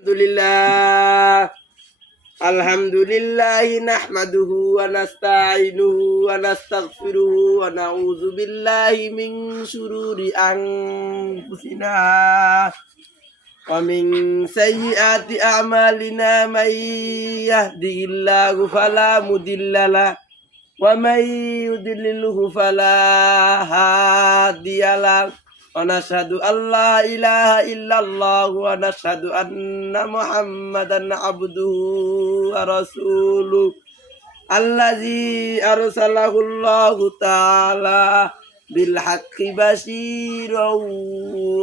আলহামদুলিল্লাহ। আলহামদুলিল্লাহ নাহমাদুহু ওয়া নাস্তাঈনুহু ওয়া নাস্তাগফিরুহু ওয়া নাউযু বিল্লাহি মিন শুরুরি আনফুসিনা ওয়া মিন সাইয়্যাতি আমালিনা মাই ইয়াহদিহিল্লাহু ফালা মুদিল্লা লাহু ওয়া মাই ইউদ্লিলহু ফালা হাদিয়া ونشهد أن لا إله إلا الله ونشهد أن محمدا عبده ورسوله الذي أرسله الله تعالى بالحق بشيرا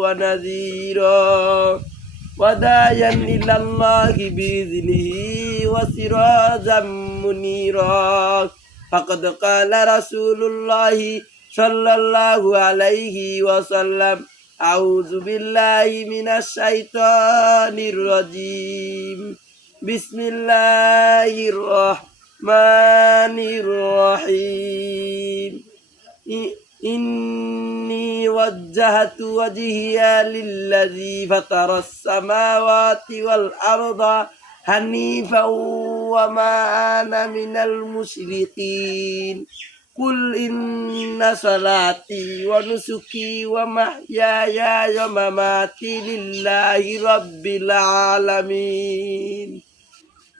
ونذيرا وداعيا إلى الله بإذنه وسراجا منيرا فقد قال رسول الله صلى الله عليه وسلم أعوذ بالله من الشيطان الرجيم بسم الله الرحمن الرحيم إ- إني وجهت وجهي للذي فطر السماوات والأرض حنيفا وما أنا من المشركين قل إن صلاتي ونسكي ومحياي ومماتي لله رب العالمين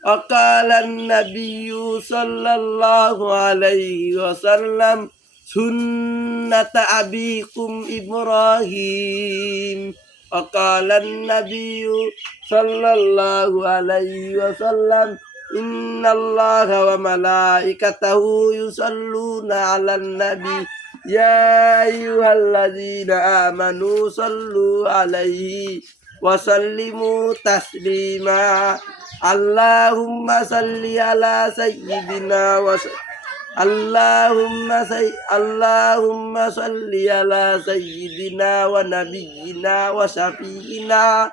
وقال النبي صلى الله عليه وسلم سنة أبيكم إبراهيم وقال النبي صلى الله عليه وسلم إن الله وملائكته يصلون على النبي يا أيها الذين آمنوا صلوا عليه وسلموا تسليما اللهم صل على سيدنا وسلم اللهم سي... اللهم صل على سيدنا ونبينا وشفينا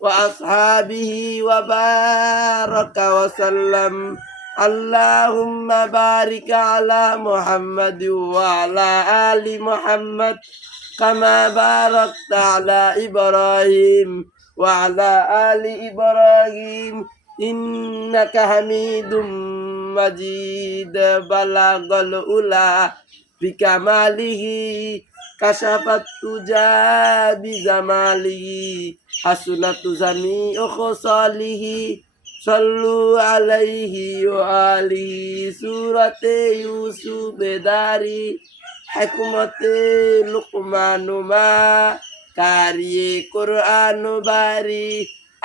وأصحابه وبارك وسلم اللهم بارك على محمد وعلى آل محمد كما باركت على إبراهيم وعلى آل إبراهيم إنك حميد مجيد بلغ الأولى بكماله কাশাফাত তুজা বিজামালিহি হাসুনা তুজামি ও খসালিহি, সল্লু আলাইহি ও আলি সুরতে ইউসুফে দারি হেকুমতে লুকমানুমা কারিয়ে কোরআন বারি,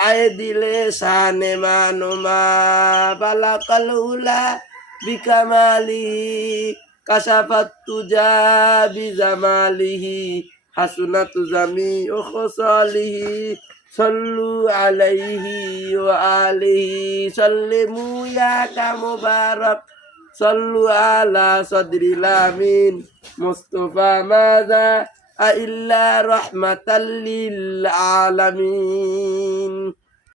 আয় দিলে সানে মানুমা বালা কলউলা বিকামালি কাশাফাত তুজা বিজামালিহি হাসুনাতু জামি ও খসালিহি, সল্লু আলাইহি ও আলিহি, সল্লিমু ইয়াকা মুবারক, সল্লু আলা সদরিল আমিন। মুস্তফা মাজা আইল্লা রহমাতাল লিল আলামিন।